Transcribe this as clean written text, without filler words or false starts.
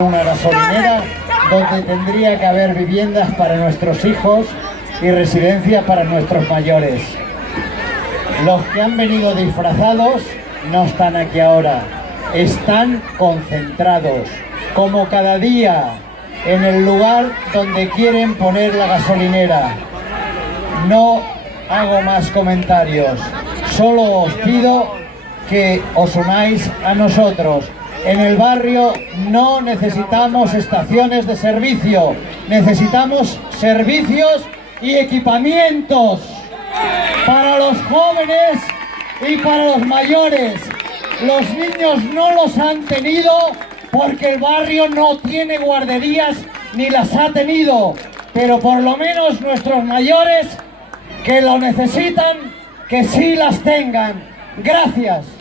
Una gasolinera donde tendría que haber viviendas para nuestros hijos y residencias para nuestros mayores. Los que han venido disfrazados no están aquí ahora, están concentrados, como cada día, en el lugar donde quieren poner la gasolinera. No hago más comentarios, solo os pido que os unáis a nosotros. En el barrio no necesitamos estaciones de servicio, necesitamos servicios y equipamientos para los jóvenes y para los mayores. Los niños no los han tenido porque el barrio no tiene guarderías ni las ha tenido, pero por lo menos nuestros mayores que lo necesitan, que sí las tengan. Gracias.